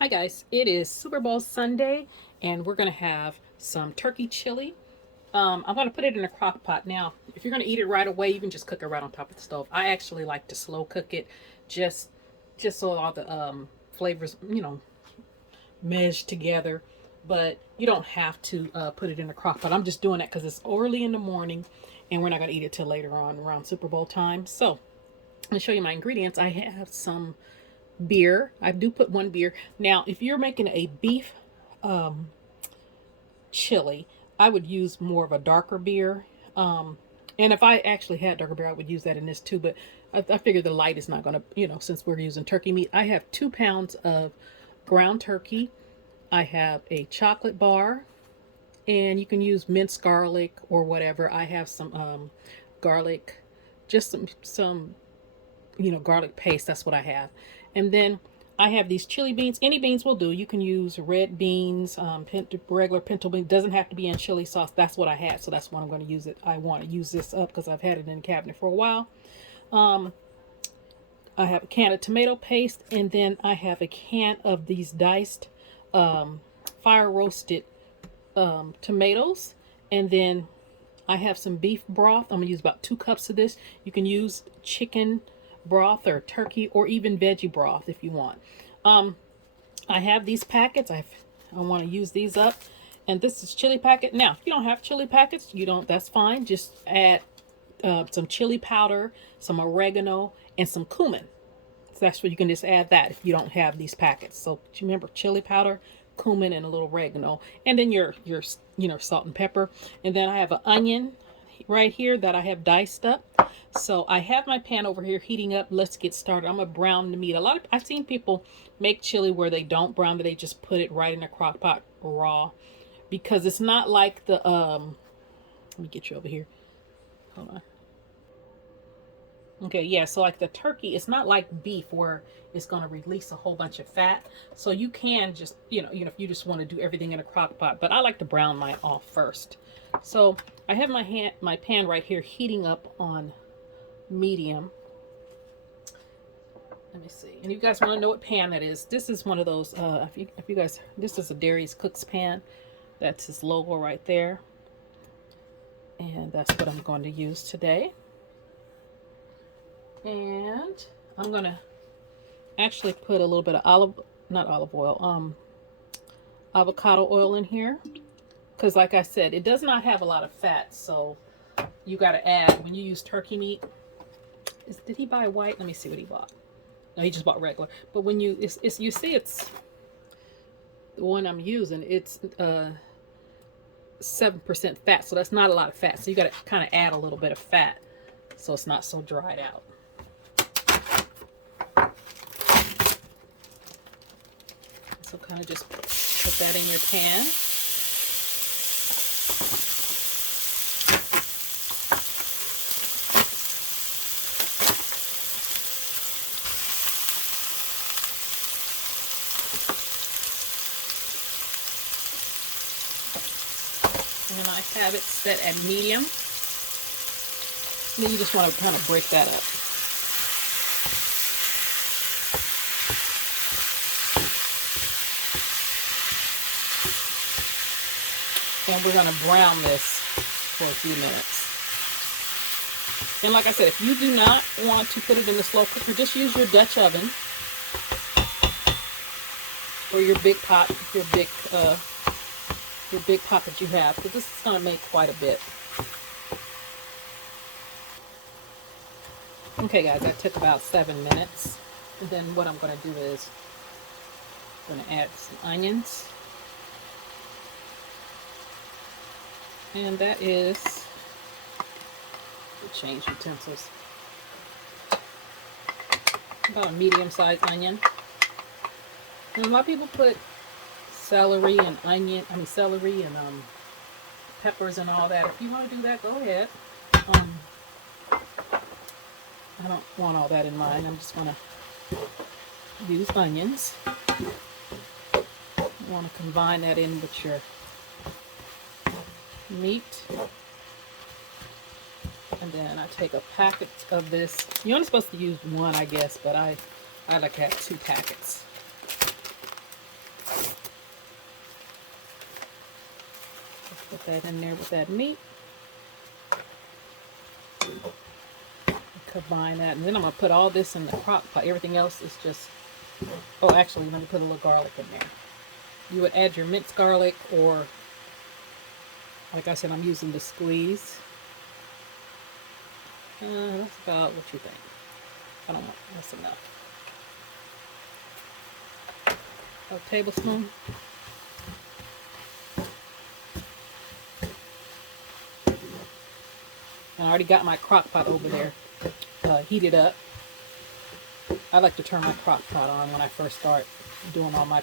Hi guys, it is Super Bowl Sunday and we're going to have some turkey chili. I'm going to put it in a crock pot. Now, if you're going to eat it right away, you can just cook it right on top of the stove. I actually like to slow cook it just just so all the flavors, mesh together. But you don't have to put it in a crock pot. I'm just doing that because it's early in the morning and we're not going to eat it till later on around Super Bowl time. So, I'm going to show you my ingredients. I have some beer. I do put one beer. Now, if you're making a beef um, chili, I would use more of a darker beer. And if I actually had darker beer, I would use that in this too. But I figure the light is not going to, since we're using turkey meat. I have 2 pounds of ground turkey. I have a chocolate bar, and you can use minced garlic or whatever. I have some garlic, just some garlic paste. That's what I have. And then I have these chili beans. Any beans will do. You can use red beans, regular pinto beans. Doesn't have to be in chili sauce. That's what I had, so that's what I'm going to use it. I want to use this up because I've had it in the cabinet for a while. Um, I have a can of tomato paste, and then I have a can of these diced um, fire roasted tomatoes, and then I have some beef broth. I'm gonna use about 2 cups of this. You can use chicken broth or turkey or even veggie broth if you want. Um, I have these packets. I want to use these up, and this is chili packet. Now, if you don't have chili packets, you don't. That's fine. Just add some chili powder, some oregano, and some cumin. So that's what you can just add that if you don't have these packets. So remember, chili powder, cumin, and a little oregano, and then your salt and pepper. And then I have an onion right here that I have diced up. So I have my pan over here heating up. Let's get started. I'm gonna brown the meat. I've seen people make chili where they don't brown, but they just put it right in a crock pot raw, because it's not like the Let me get you over here. Hold on. Okay, yeah, so like the turkey, it's not like beef where it's going to release a whole bunch of fat. So you can just, if you just want to do everything in a crock pot, but I like to brown mine off first. So I have my pan right here heating up on medium. Let me see. And you guys want to know what pan that is? This is one of those, if you guys, this is a Dairy's Cooks pan. That's his logo right there. And that's what I'm going to use today. And I'm gonna actually put a little bit of not olive oil, avocado oil in here, because like I said, it does not have a lot of fat. So you got to add, when you use turkey meat. Did he buy white? Let me see what he bought. No, he just bought regular. But when you you see, it's the one I'm using. It's 7% fat, so that's not a lot of fat. So you got to kind of add a little bit of fat, so it's not so dried out. So kind of just put that in your pan. And I have it set at medium. And then you just want to kind of break that up. And we're going to brown this for a few minutes. And like I said, if you do not want to put it in the slow cooker, just use your Dutch oven or your big pot, your big pot that you have, because this is going to make quite a bit. Okay, guys, that took about 7 minutes. And then what I'm going to do is I'm going to add some onions. And that is, change utensils, about a medium-sized onion. And a lot of people put celery and celery and peppers and all that. If you want to do that, go ahead. I don't want all that in mine. I'm just going to use onions. You want to combine that in with your meat. And then I take a packet of this. You're only supposed to use one, I guess, but I like to have 2 packets. Put that in there with that meat. Combine that, and then I'm gonna put all this in the crock pot. Everything else is just, oh, actually, let me put a little garlic in there. You would add your minced garlic, or like I said, I'm using the squeeze. That's about what you think. I don't want, that's enough. A tablespoon. I already got my crock pot over there heated up. I like to turn my crock pot on when I first start doing all my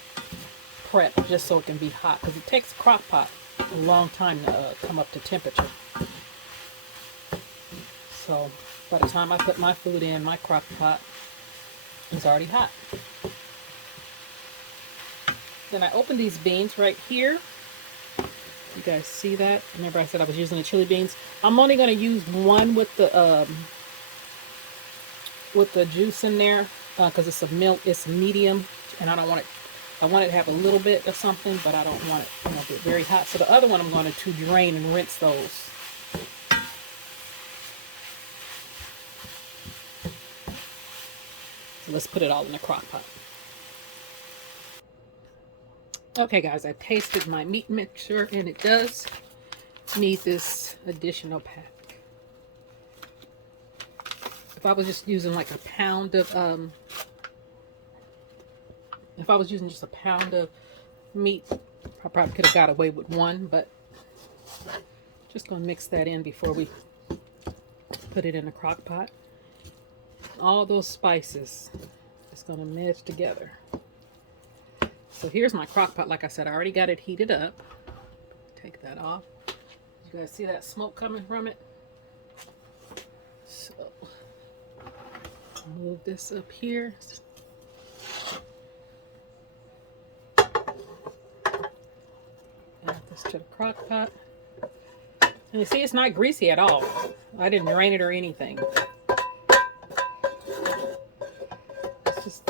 prep, just so it can be hot, because it takes a crock pot a long time to come up to temperature. So by the time I put my food in, my crock pot is already hot. Then I open these beans right here. You guys see that? Remember I said I was using the chili beans. I'm only going to use one with the juice in there because it's medium, and I don't want it. I want it to have a little bit of something, but I don't want it, get very hot. So the other one I'm going to drain and rinse those. So let's put it all in the crock pot. Okay guys, I tasted my meat mixture, and it does need this additional pack. If I was just using like a pound of if I was using just a pound of meat, I probably could have got away with one, but just gonna mix that in before we put it in the crock pot. All those spices, it's gonna merge together. So here's my crock pot. Like I said, I already got it heated up. Take that off. You guys see that smoke coming from it? So move this up here. Add this to the crock pot. And you see, it's not greasy at all. I didn't drain it or anything.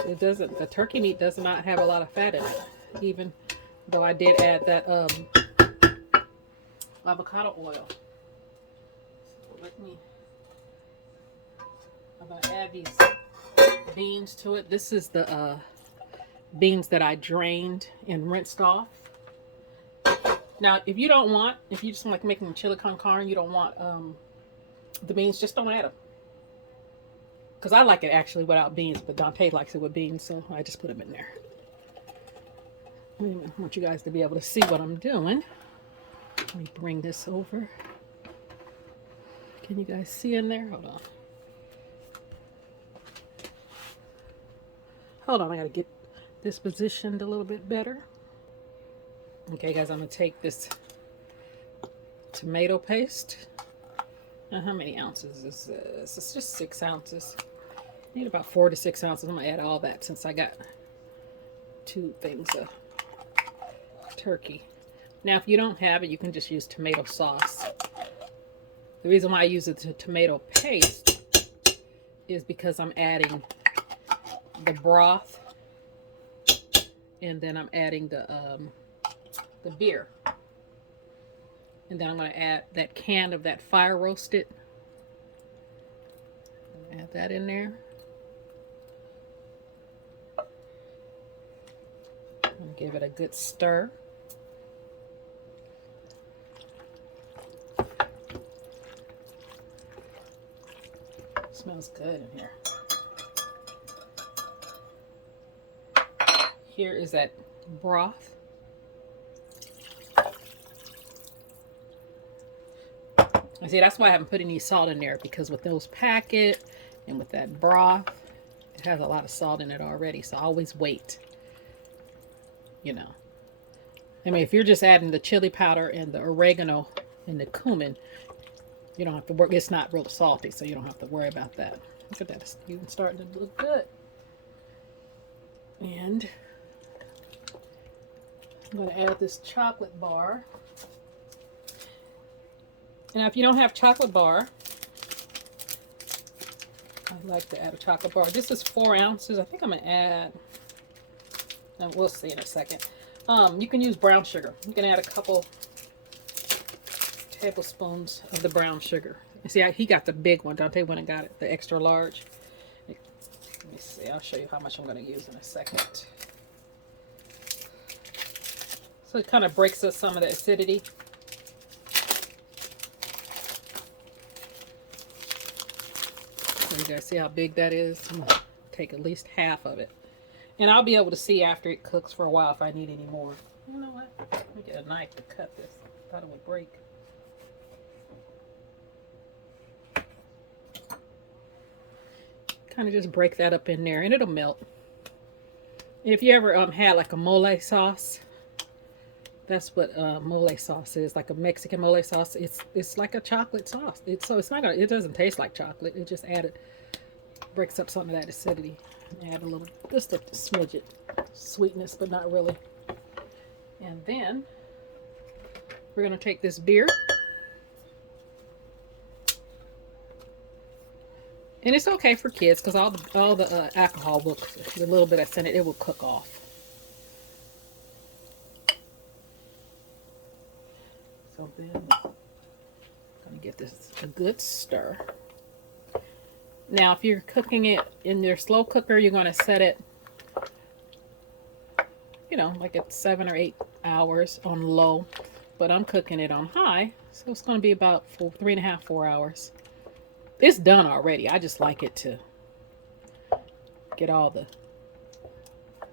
It doesn't, the turkey meat does not have a lot of fat in it, even though I did add that avocado oil. So I'm going to add these beans to it. This is the beans that I drained and rinsed off. Now, if you just want like making chili con carne, you don't want the beans, just don't add them. Because I like it actually without beans, but Dante likes it with beans, so I just put them in there. I want you guys to be able to see what I'm doing. Let me bring this over. Can you guys see in there? Hold on. Hold on, I gotta get this positioned a little bit better. Okay guys, I'm gonna take this tomato paste. Now how many ounces is this? It's just 6 ounces. I need about 4 to 6 ounces. I'm gonna add all that since I got 2 things of turkey. Now if you don't have it, you can just use tomato sauce. The reason why I use the tomato paste is because I'm adding the broth, and then I'm adding the beer, and then I'm going to add that can of that fire roasted. Add that in there. And give it a good stir. Smells good in here. Here is that broth. I see, that's why I haven't put any salt in there, because with those packet and with that broth, it has a lot of salt in it already. So I always wait. I mean, if you're just adding the chili powder and the oregano and the cumin, you don't have to worry. It's not real salty, so you don't have to worry about that. Look at that. It's even starting to look good. And I'm going to add this chocolate bar. Now, if you don't have chocolate bar, I like to add a chocolate bar. This is 4 ounces. I think I'm going to add, and we'll see in a second. You can use brown sugar. You can add a couple tablespoons of the brown sugar. See, he got the big one. Dante went and got it, the extra large. Let me see. I'll show you how much I'm going to use in a second. So it kind of breaks up some of the acidity. So you guys see how big that is? I'm going to take at least half of it. And I'll be able to see after it cooks for a while if I need any more. You know what? Let me get a knife to cut this. I thought it would break. Kind of just break that up in there and it'll melt. And if you ever had like a mole sauce, that's what mole sauce is, like a Mexican mole sauce. It's like a chocolate sauce. It's not gonna, it doesn't taste like chocolate. It just breaks up some of that acidity. Add a little, just a smidge it, sweetness, but not really. And then we're gonna take this beer. And it's okay for kids because all the alcohol will, the little bit that's in it, it will cook off. So then I'm gonna get this a good stir. Now, if you're cooking it in your slow cooker, you're gonna set it, you know, like at 7 or 8 hours on low. But I'm cooking it on high, so it's gonna be about 3.5, 4 hours. It's done already. I just like it to get all the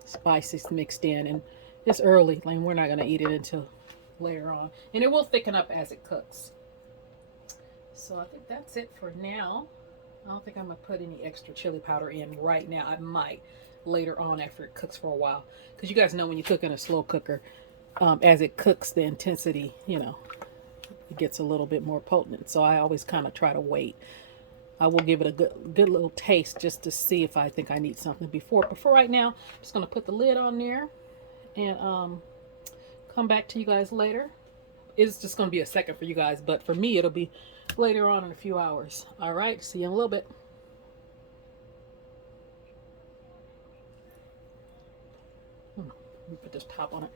spices mixed in. And it's early. Like, we're not going to eat it until later on. And it will thicken up as it cooks. So I think that's it for now. I don't think I'm going to put any extra chili powder in right now. I might later on after it cooks for a while. Because you guys know when you cook in a slow cooker, as it cooks, the intensity, you know, it gets a little bit more potent. So I always kind of try to wait. I will give it a good little taste just to see if I think I need something before. But for right now, I'm just going to put the lid on there and come back to you guys later. It's just going to be a second for you guys, but for me, it'll be later on in a few hours. All right, see you in a little bit. Let me put this top on it.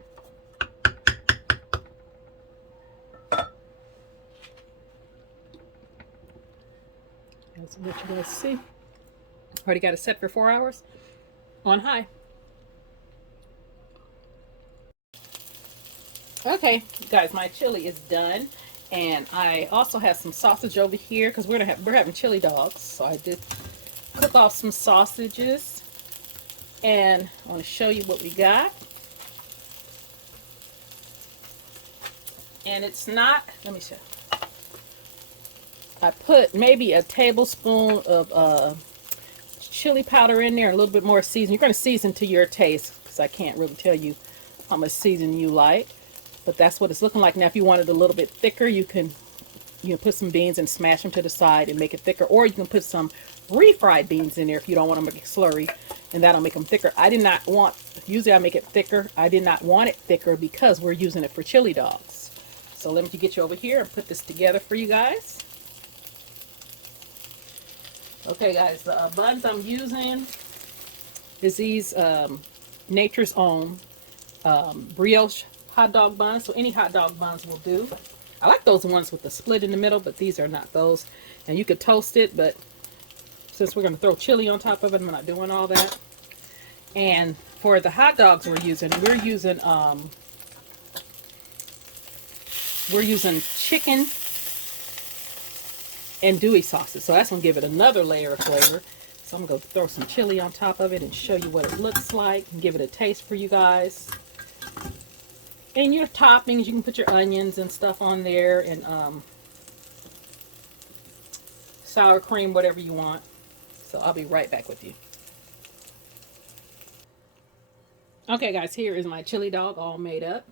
That's what you guys see. Already got it set for 4 hours on high. Okay, guys, my chili is done, and I also have some sausage over here because we're having chili dogs. So I did cook off some sausages, and I want to show you what we got. And it's not. Let me show. I put maybe a tablespoon of chili powder in there, a little bit more season. You're going to season to your taste because I can't really tell you how much seasoning you like. But that's what it's looking like. Now, if you want it a little bit thicker, you can put some beans and smash them to the side and make it thicker. Or you can put some refried beans in there if you don't want them to make slurry, and that'll make them thicker. I did not want, usually I make it thicker. I did not want it thicker because we're using it for chili dogs. So let me get you over here and put this together for you guys. Okay, guys, the buns I'm using is these Nature's Own brioche hot dog buns. So any hot dog buns will do. I like those ones with the split in the middle, but these are not those. And you could toast it, but since we're going to throw chili on top of it, I'm not doing all that. And for the hot dogs we're using chicken and andouille sauces. So that's going to give it another layer of flavor. So I'm going to throw some chili on top of it and show you what it looks like and give it a taste for you guys. And your toppings, you can put your onions and stuff on there and sour cream, whatever you want. So I'll be right back with you. Okay, guys, here is my chili dog all made up.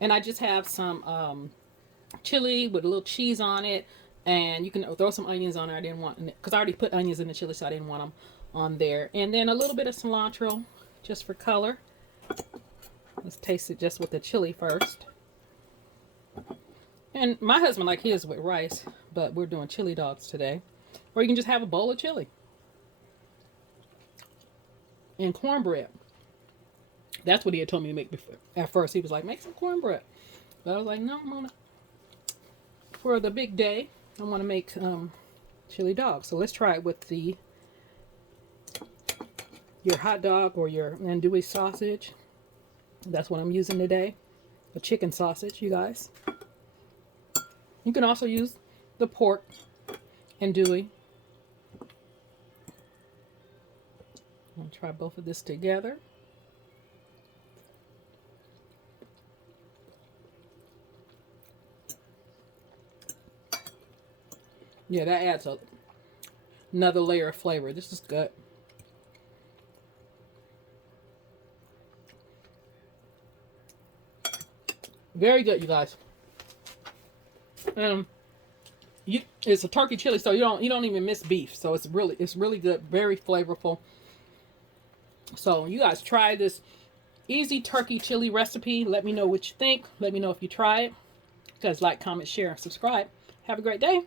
And I just have some chili with a little cheese on it. And you can throw some onions on there. I didn't want, because I already put onions in the chili, so I didn't want them on there. And then a little bit of cilantro, just for color. Let's taste it just with the chili first. And my husband likes his with rice, but we're doing chili dogs today. Or you can just have a bowl of chili. And cornbread. That's what he had told me to make before. At first, he was like, make some cornbread. But I was like, no, Mama. for the big day, I want to make chili dog. So let's try it with your hot dog or your andouille sausage. That's what I'm using today. A chicken sausage, you guys. You can also use the pork andouille. I'm going to try both of this together. Yeah, that adds another layer of flavor. This is good. Very good, you guys. It's a turkey chili, so you don't even miss beef. So it's really good, very flavorful. So you guys try this easy turkey chili recipe. Let me know what you think. Let me know if you try it. You guys like, comment, share, and subscribe. Have a great day.